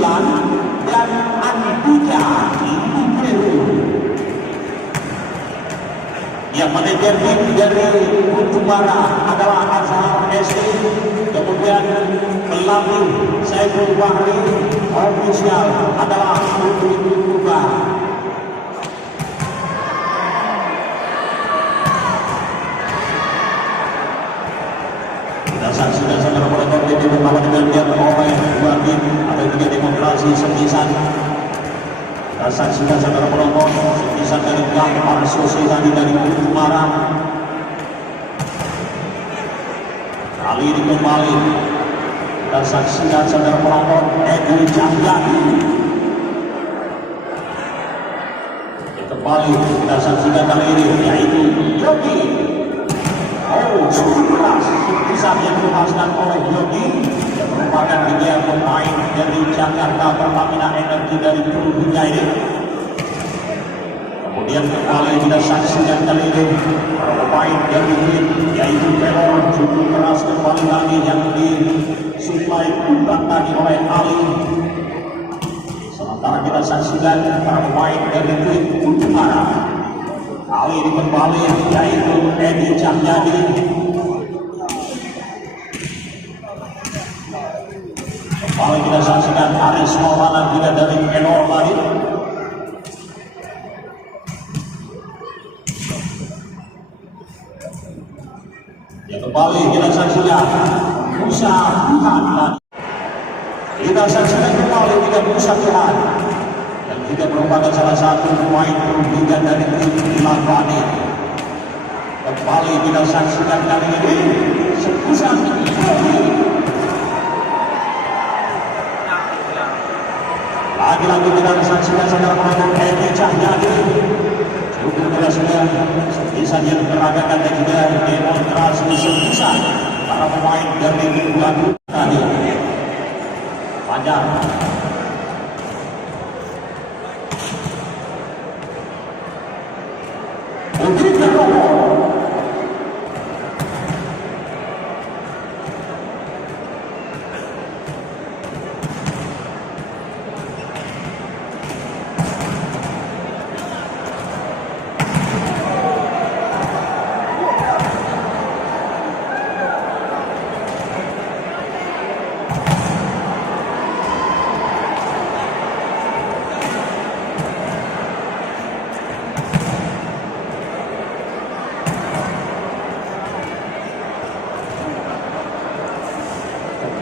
dan Andika Peru. Yang manajer tim dari Utubara adalah Azhar Esi, kemudian pelatih Saiful Bahri, ofisial adalah Putri Kuba. Kita saksikan saudara penonton di beberapa dengan dia oleh dua tim ada juga demonstrasi semisan. Kita saksikan saudara penonton semisan dari Gang Sosial tadi dari Utubara. Kali ini kembali kita saksikan saudara penonton Edi Cahyadi. Kembali kita saksikan kali ini yaitu Yogi. Keras kisah yang dibahaskan oleh Yogi yang merupakan dia pemain dari Jakarta Pertamina Energi dari Purwokerto ini. Kemudian kembali kita saksikan kali ini pemain dari tim yaitu Pelor cukup keras kembali lagi yang disuplai umpan tadi oleh Ali. Sementara kita saksikan para pemain dari tim Utubara. Kali ini kembali yaitu Edi Cahyadi. Kembali kita saksikan Aris Maulana juga dari Pelor tadi. Ya kembali kita saksikan Musa Tuhan lagi. Kita saksikan kembali juga Musa Tuhan yang juga merupakan salah satu pemain perhubungan dari tim Ilambani. Kembali kita saksikan kali ini sepusan lagi-lagi kita saksikan saudara penonton Edi Cahyadi. Cukup keras sudah bisa diperagakan dan juga demonstrasi sepusan para pemain dari dua tadi. Fajar.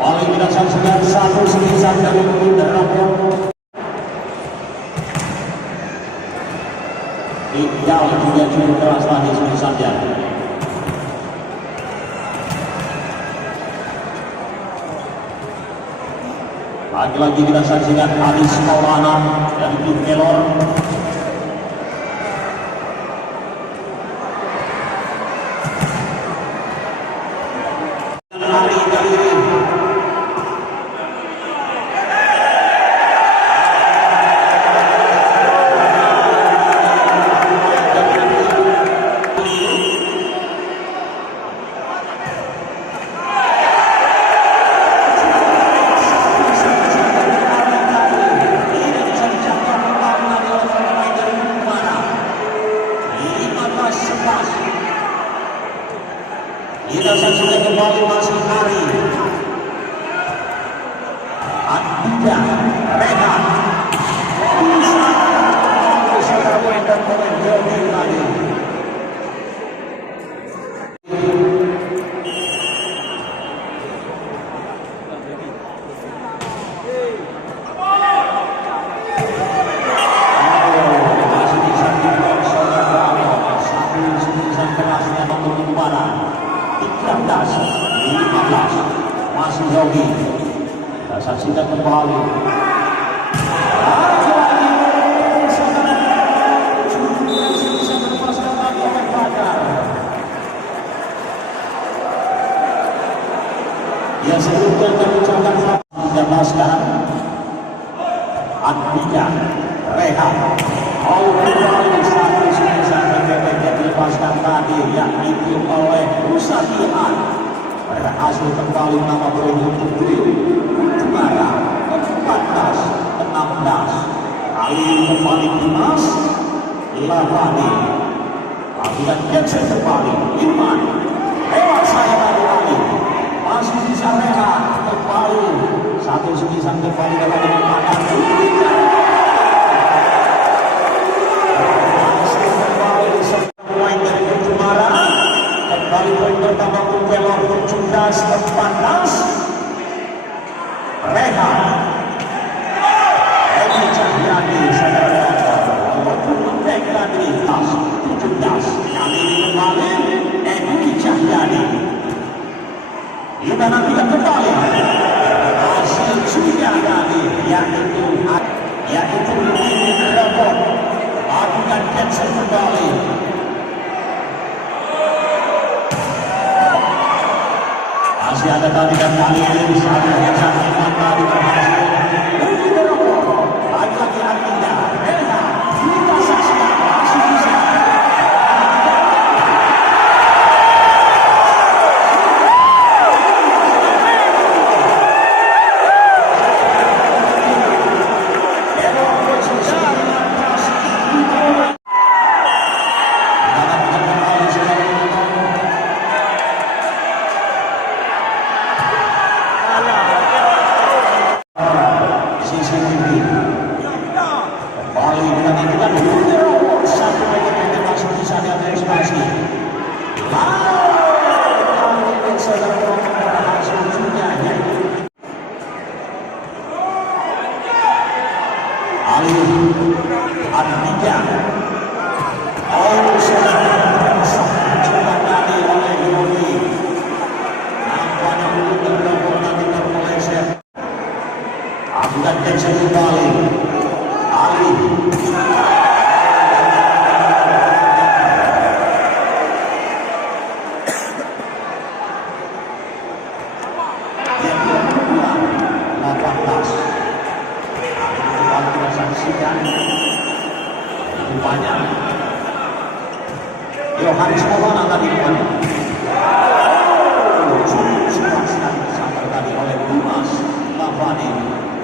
Kembali kita saksikan satu semisan dari Udara. Iqbal juga cukup keras tadi semisannya. Lagi-lagi kita saksikan Aris Maulana dari tim Pelor. Kita saksikan kembali masih hari Andika Rehan saudara poin dan poin Yogi tadi. Masih bisa dibuat saudara satu semisan kerasnya untuk Utubara. 13, 15 masih Yogi. Kita saksikan kembali ya sebelumnya kami ucapkan 13 sekarang Andika Rehan mau kembali satu semisan yang dilepaskan tadi yakni oleh Rusadian berhasil kembali nama beruntung Utubara 14. Ali kembali Dimas Lavani. Lakukan Jackson kembali Irman. Lewat saya dari Ali. Masih bisa rehat kembali. Satu semisal kembali dalam memakan. Masih kembali pemain dari Jumara. Kembali poin pertama Pelor 17-14. Rehat. Edi Cahyadi saudara walaupun mendekat di tas 17 kali ini kembali Edi Cahyadi kita nantikan kembali hasil sudah tadi yaitu robot lakukan cancel kembali masih ada tadi dan kali ini satu kecantikan tadi berhasil lagi-lagi artinya kita saksikan masih bisa Yohanes Maulana tadi kembali. Sampai tadi oleh Dimas Lavani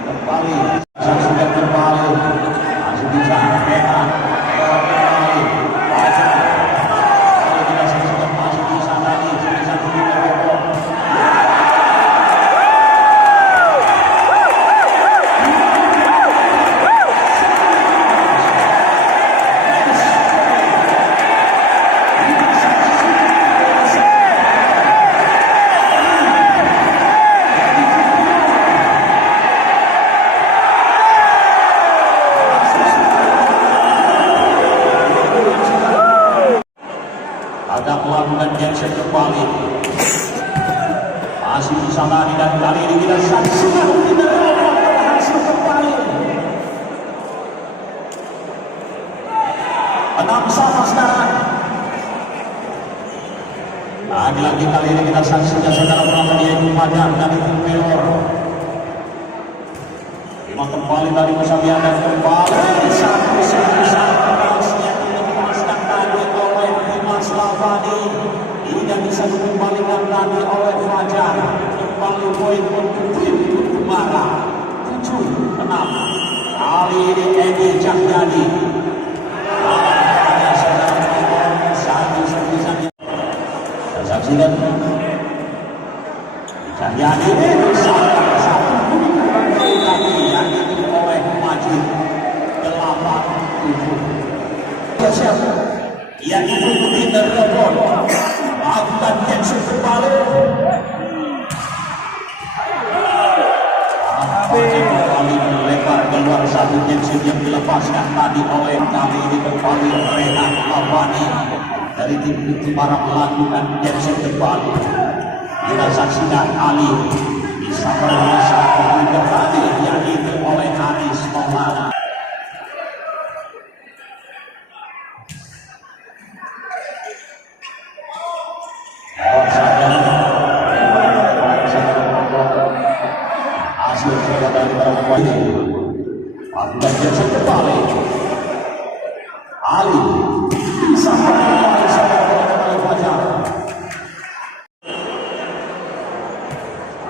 kembali. Sudah kembali. Masih bisa rehat. Kembali. Kalau tidak sudah masih bisa tadi. Bisa melakukan Jackson kembali masih bisa lari dan kali ini kita saksikan tidak berhasil kembali 6-sama sekarang lagi-lagi kali ini kita saksikan saudara penonton yaitu Fajar dari Pelor kembali dari Musabian dan kembali satu Lavani tidak bisa dikembalikan lagi oleh Fajar kembali poin untuk tim Jumara 7-6 kali ini Edi Cahyadi satu sebisanya saksikan Cahyadi satu kali yang itu oleh Majid 8-7 siap yang itu Peter Robot lakukan Jackson kembali kembali melebar keluar satu Jackson yang dilepaskan tadi oleh kali ini kembali Rehan Lavani dari tim Jumara melakukan Jackson kembali kita saksikan Ali bisa berhasil juga tadi yang itu oleh Anis Maulana dan Jackson kembali Ali bisa kembali oleh Fajar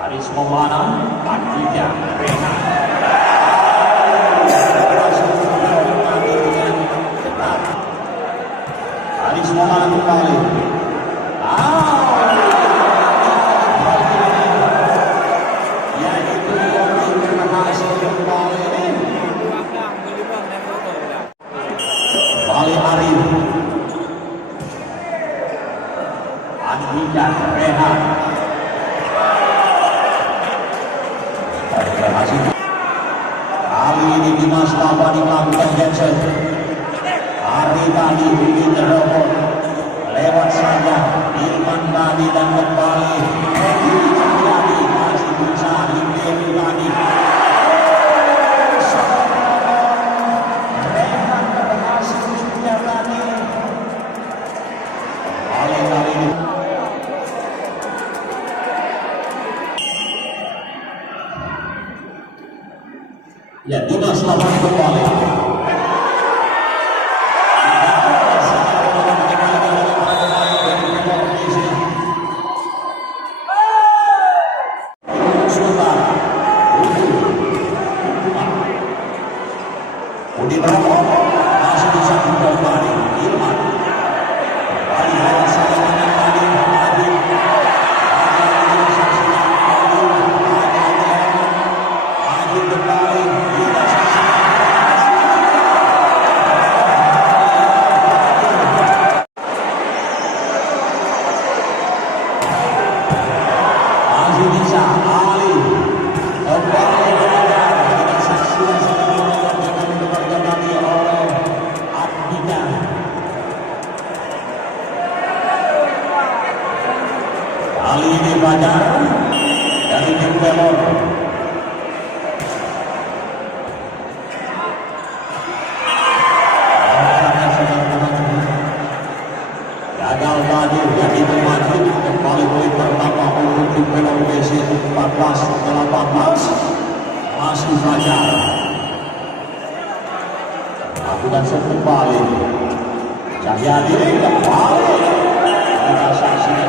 Aris Maulana Pakija Rehan menang kembali. Yaitu Yogi berhasil kembali. Balik Arif. Andika Rehan. Berhasil. Kali ini Dimas Tabani melakukan Jensen. Hari tadi bikin robot. Lewat saja Ilman tadi dan kembali. Edi Cahyadi masih berusaha Edi tadi. Rehan berhasil juga tadi. Kali ini. Ya, Dimas Tabani kembali. Udi Prabowo masih bisa kembali. Ilman kembali lewat saja dengan tadi Adil. Adil kembali. Masih bisa Ali kembali mengejar dengan saksi yang sangat diberkati oleh Andika. Kali ini Fajar dari tim Pelon. Gagal tadi yaitu maju kembali poin pertama untuk tim Pelon BC 14-18. Masih Fajar lakukan set kembali. Cahyadi kembali. Kita saksikan